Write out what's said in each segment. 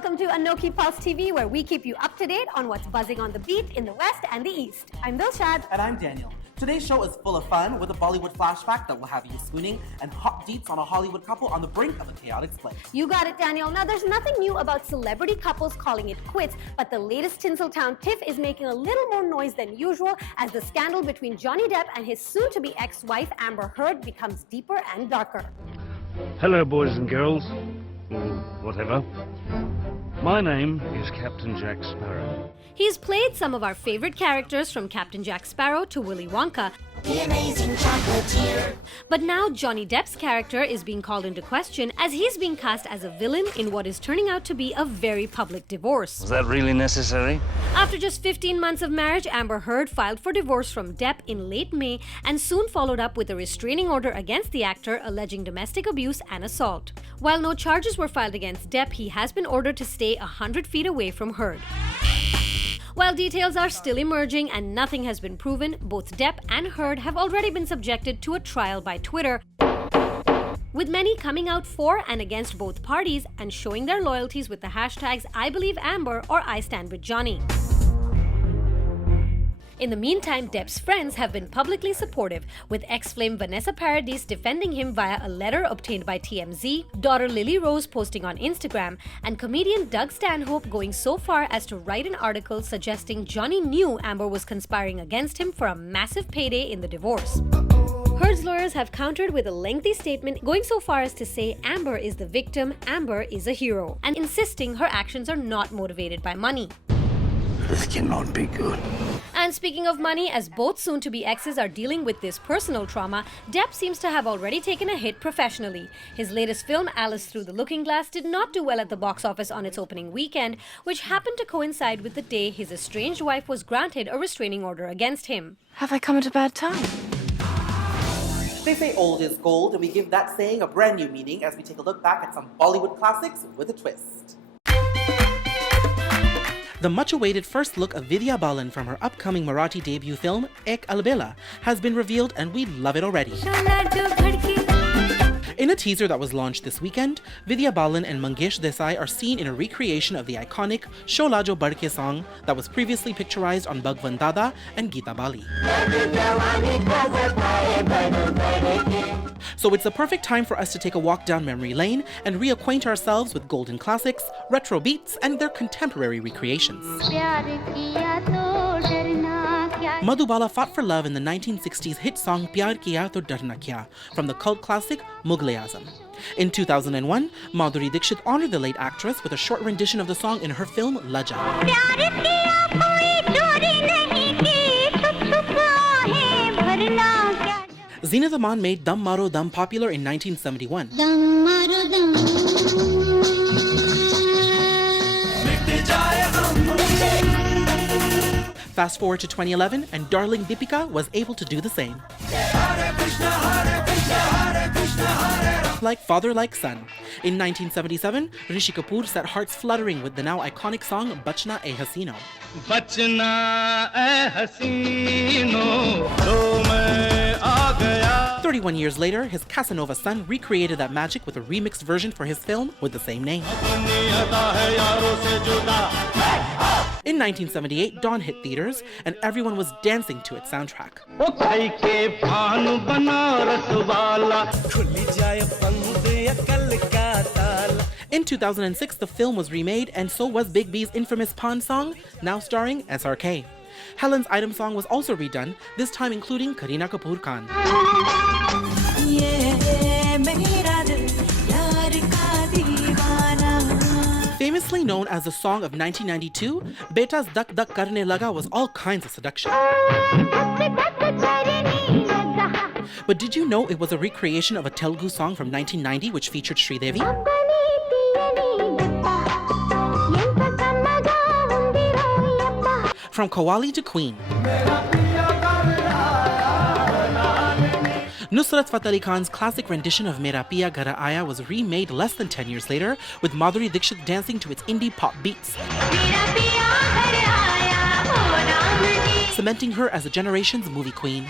welcome to ANOKHI PULSE TV, where we keep you up to date on what's buzzing on the beat in the West and the East. I'm Dilshad. And I'm Daniel. Today's show is full of fun with a Bollywood flashback that will have you swooning and hot deets on a Hollywood couple on the brink of a chaotic split. You got it, Daniel. Now, there's nothing new about celebrity couples calling it quits, but the latest Tinseltown tiff is making a little more noise than usual as the scandal between Johnny Depp and his soon-to-be ex-wife Amber Heard becomes deeper and darker. Hello, boys and girls. Whatever. My name is Captain Jack Sparrow. He's played some of our favorite characters from Captain Jack Sparrow to Willy Wonka. The amazing chocolatier. But now Johnny Depp's character is being called into question as he's being cast as a villain in what is turning out to be a very public divorce. Was that really necessary? After just 15 months of marriage, Amber Heard filed for divorce from Depp in late May and soon followed up with a restraining order against the actor alleging domestic abuse and assault. While no charges were filed against Depp, he has been ordered to stay 100 feet away from Heard. While details are still emerging and nothing has been proven, both Depp and Heard have already been subjected to a trial by Twitter, with many coming out for and against both parties and showing their loyalties with the hashtags #IBelieveAmber or #IStandWithJohnny. In the meantime, Depp's friends have been publicly supportive, with ex-flame Vanessa Paradis defending him via a letter obtained by TMZ, daughter Lily Rose posting on Instagram, and comedian Doug Stanhope going so far as to write an article suggesting Johnny knew Amber was conspiring against him for a massive payday in the divorce. Heard's lawyers have countered with a lengthy statement going so far as to say Amber is the victim, Amber is a hero, and insisting her actions are not motivated by money. This cannot be good. And speaking of money, as both soon-to-be exes are dealing with this personal trauma, Depp seems to have already taken a hit professionally. His latest film, Alice Through the Looking Glass, did not do well at the box office on its opening weekend, which happened to coincide with the day his estranged wife was granted a restraining order against him. Have I come at a bad time? They say old is gold, and we give that saying a brand new meaning as we take a look back at some Bollywood classics with a twist. The much-awaited first look of Vidya Balan from her upcoming Marathi debut film, Ekk Albela, has been revealed and we love it already. In a teaser that was launched this weekend, Vidya Balan and Mangeshkar are seen in a recreation of the iconic Shola Jo Badke song that was previously picturized on Bhagwan Dada and Geeta Bali. So it's the perfect time for us to take a walk down memory lane and reacquaint ourselves with golden classics, retro beats, and their contemporary recreations. Madhubala fought for love in the 1960s hit song Pyar Kiya To Darna Kya from the cult classic Mughal-e-Azam. In 2001, Madhuri Dixit honored the late actress with a short rendition of the song in her film Laja. Zeenat Aman made Dum Maro Dum popular in 1971. Fast forward to 2011, and darling Deepika was able to do the same. Like father, like son. In 1977, Rishi Kapoor set hearts fluttering with the now iconic song Bachna E Hasino. Bachna E Hasino, 31 years later, his Casanova son recreated that magic with a remixed version for his film with the same name. In 1978, Dawn hit theaters, and everyone was dancing to its soundtrack. In 2006, the film was remade, and so was Big B's infamous Pawn song, now starring SRK. Helen's item song was also redone, this time including Kareena Kapoor Khan. Famously known as the song of 1992, Beta's Dak Dak Karne Laga was all kinds of seduction. But did you know it was a recreation of a Telugu song from 1990 which featured Sridevi? From Qawwali to Queen. Nusrat Fateh Ali Khan's classic rendition of Mera Piya Ghar Aaya was remade less than 10 years later, with Madhuri Dixit dancing to its indie pop beats, cementing her as a generation's movie queen.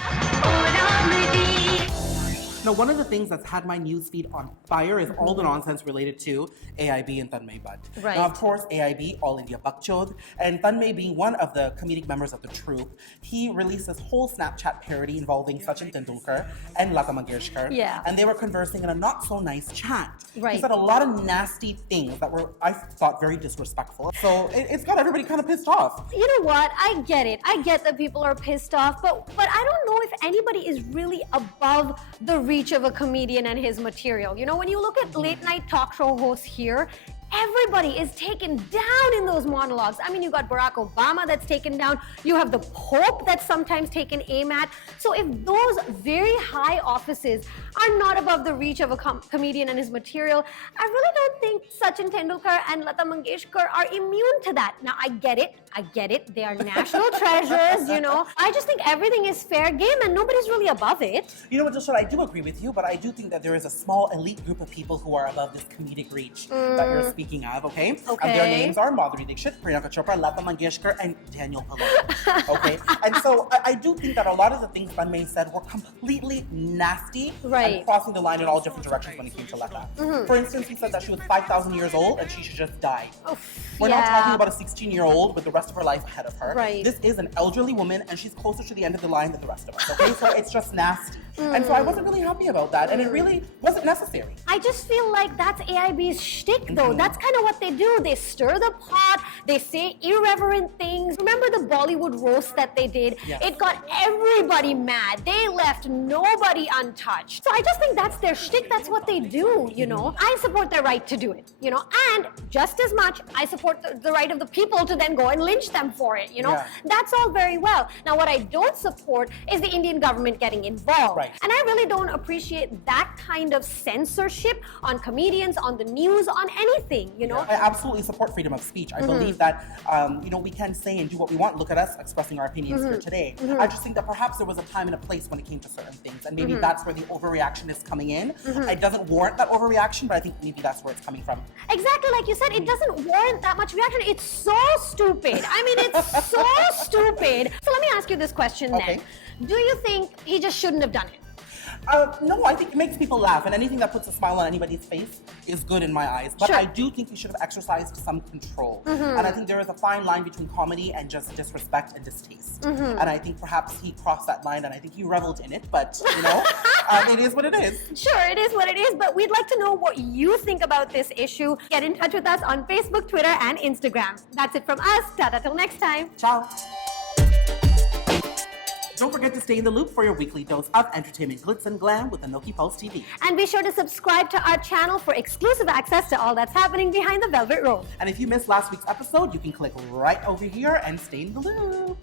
Now, one of the things that's had my newsfeed on fire is all the nonsense related to AIB and Tanmay Bhatt. Right. Now, of course, AIB, All India Bakchod, and Tanmay being one of the comedic members of the troupe, he released this whole Snapchat parody involving Sachin Tendulkar and Lata Mangeshkar. Yeah. And they were conversing in a not so nice chat. Right. He said a lot of nasty things that were, I thought, very disrespectful. So it's got everybody kind of pissed off. You know what? I get it. I get that people are pissed off, but I don't know if anybody is really above the reach of a comedian and his material. You know, when you look at late night talk show hosts here, everybody is taken down in those monologues. I mean, you got Barack Obama that's taken down. You have the Pope that's sometimes taken aim at. So if those very high offices are not above the reach of a comedian and his material, I really don't think Sachin Tendulkar and Lata Mangeshkar are immune to that. Now, I get it. They are national treasures, you know. I just think everything is fair game and nobody's really above it. You know what, Joshua, I do agree with you, but I do think that there is a small elite group of people who are above this comedic reach that you're speaking of, okay? Okay. And their names are Madhuri Dixit, Priyanka Chopra, Lata Mangeshkar, and Daniel Paloma, okay? And so I do think that a lot of the things Tanmay said were completely nasty Right. and crossing the line in all different directions when it came to Lata. For instance, he said that she was 5,000 years old and she should just die. We're not talking about a 16-year-old with the rest of her life ahead of her. Right. This is an elderly woman and she's closer to the end of the line than the rest of us, okay? So it's just nasty. And so I wasn't really happy about that, and it really wasn't necessary. I just feel like that's AIB's shtick, though. That's kind of what they do. They stir the pot. They say irreverent things. Remember the Bollywood roast that they did? Yes. It got everybody mad. They left nobody untouched. So I just think that's their shtick. That's what they do, you know. I support their right to do it, you know. And just as much, I support the right of the people to then go and lynch them for it, you know. Yeah. That's all very well. Now, what I don't support is the Indian government getting involved. Right. And I really don't appreciate that kind of censorship on comedians, on the news, on anything, you know? I absolutely support freedom of speech. I believe that, you know, we can say and do what we want. Look at us expressing our opinions here today. I just think that perhaps there was a time and a place when it came to certain things, and maybe that's where the overreaction is coming in. It doesn't warrant that overreaction, but I think maybe that's where it's coming from. Exactly, like you said, it doesn't warrant that much reaction. It's so stupid. I mean, it's so stupid. So let me ask you this question Okay. then. Do you think he just shouldn't have done it? No, I think it makes people laugh, and anything that puts a smile on anybody's face is good in my eyes. But Sure. I do think he should have exercised some control. And I think there is a fine line between comedy and just disrespect and distaste. And I think perhaps he crossed that line, and I think he reveled in it. But, you know, it is what it is. Sure, it is what it is, but we'd like to know what you think about this issue. Get in touch with us on Facebook, Twitter, and Instagram. That's it from us. Tata till next time. Ciao. Don't forget to stay in the loop for your weekly dose of entertainment glitz and glam with ANOKHI PULSE TV. And be sure to subscribe to our channel for exclusive access to all that's happening behind the velvet rope. And if you missed last week's episode, you can click right over here and stay in the loop.